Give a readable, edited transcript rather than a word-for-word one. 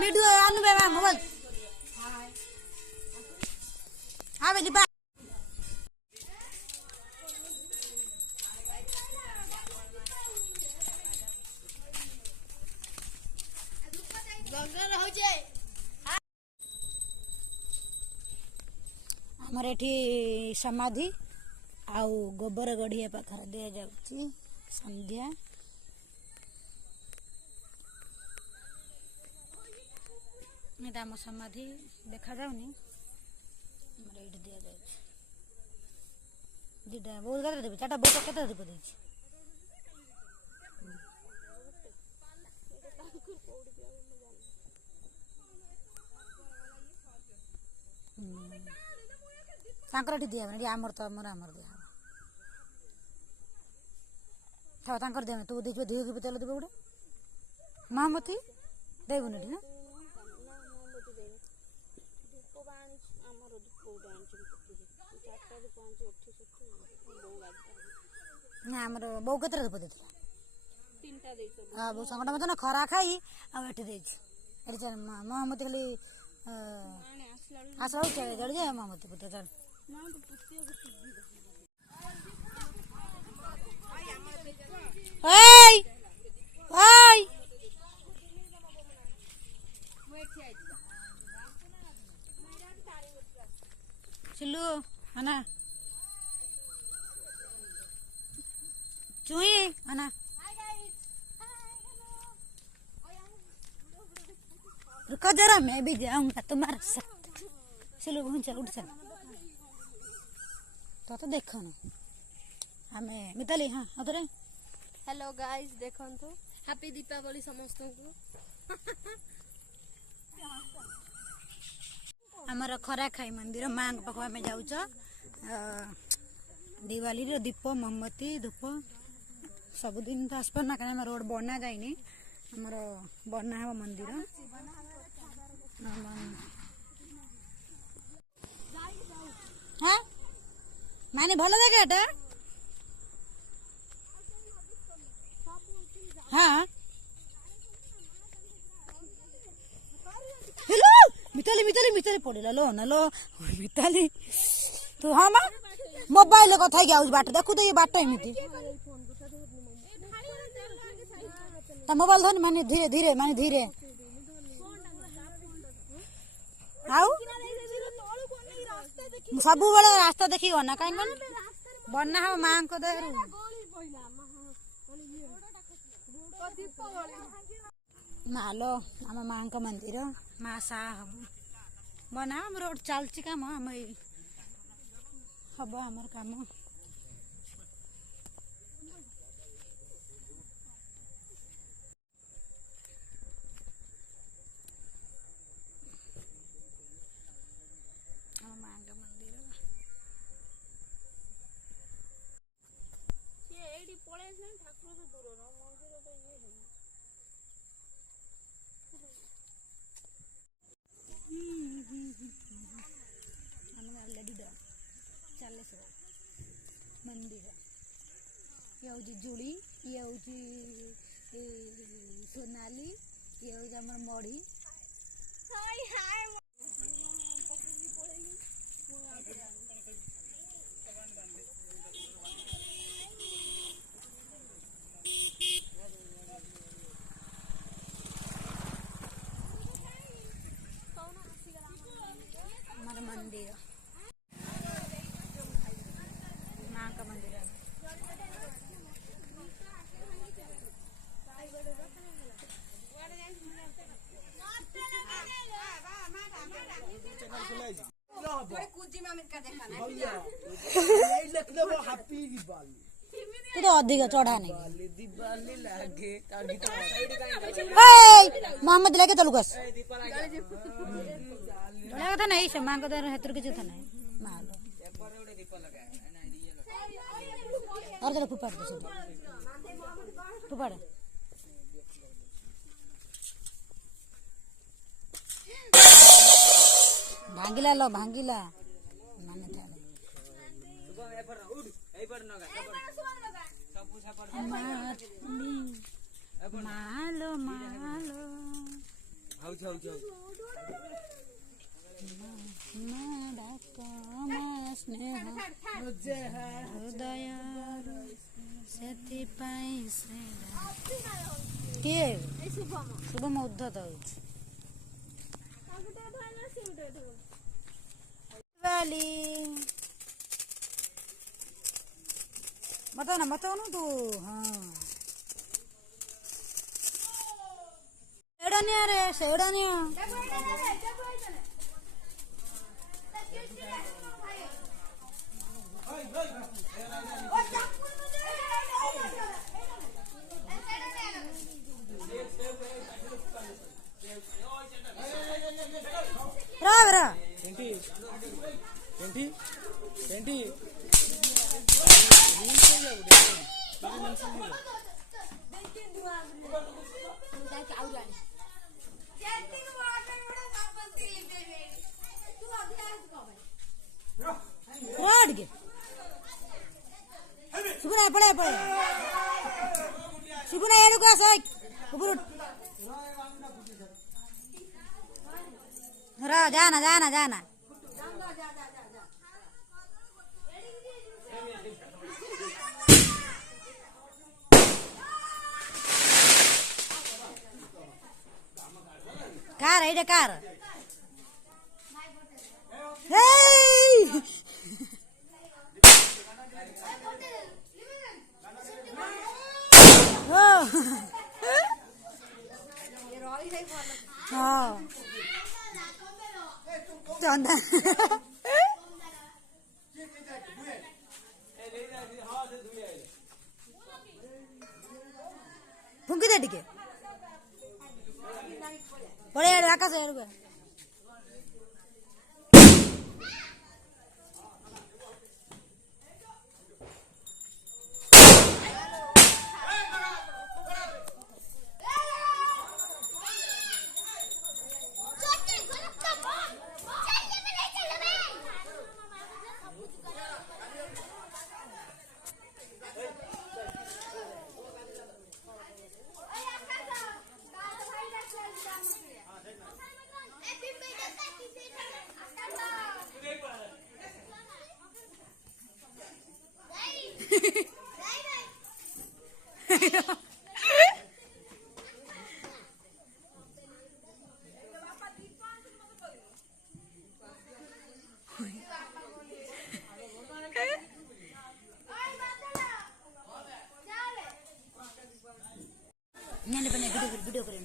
मीडियो आनु बेमा मोबाइल हाँ बेली बा हमर एठी समाधि आउ गोबर गढ़िया पाखर दिया जाउची संध्या एटा हम समाधि देखा जाउनी हमर एठी दिया जाउची दिटा बहुत कते देबे चाटा बहुत कते देबे देछि तांकर एठी दिया बने आमर तो आमर दिया था तांकर दे तू देजो दियो के तेल देबे उडे महामती देबो नेठी ना ना हमर बौ केतरा देबो देथिला तीनटा देइछो हां बौ संगटा मत ना खरा खाई आ एठी देछि एठी चल महामती खाली आसो चले जड़ जाए महामती पुते चल ओय ओय चिल्लू आना चुई आना रुको जरा मैं भी जाऊंगा तुम्हारे साथ चलो चल उठ चल तो देखो ना हमें मिताली हाँ अतरे हेलो गाइस देखो तो हैप्पी दीपावली समस्त को हमारा खरा खाई मंदिर माँ के पाख में जाऊच दिवाली रे दीप मोमबत्ती धूप सबुदिन तो आसपार ना कहीं रोड बना जाइनी आमर बना है मंदिर हाँ माने भल जगह हाँ हेलो मिताली मिताली मिताली पड़ेला लो ना लो मिताली तू हाँ माँ मोबाइल कथा आउस बाट देखु तो ये बाट एमती ता मोबाइल धन माने धीरे धीरे माने धीरे आउ सब बेले रास्ता देखी गना कहीं बना हम माँ को देहरु मालो आम माँ का मंदिर माँ सा हम बना हम रोड चलची काम हम हम आमर काम मंदिर ये हूँ जुड़ी ये हूँ सोनाली ये हूँ आमर मढ़ी हमारा मंदिर माँ का मंदिर है तो अधिक चढ़ा नहीं मोहम्मद लेके चलू कस कथा नहीं से माँ को हेतर किसी था नहीं मालो और चलो फुपाड़ दे फुपाड़ भांगिला लो भांगिला माने मालो मालो କିଏ ଶୁଭମ ଉଦ୍ଧତ ହଉଛି बताओ ना तू हाँ सेड़ा नहीं अरे सेड़ा नहीं रा सुबह पड़े पड़े सुबह एडू का रा जाना जाना जाना कार है कार हाँ फुंकी दे टिके पड़े आकाश वीडियो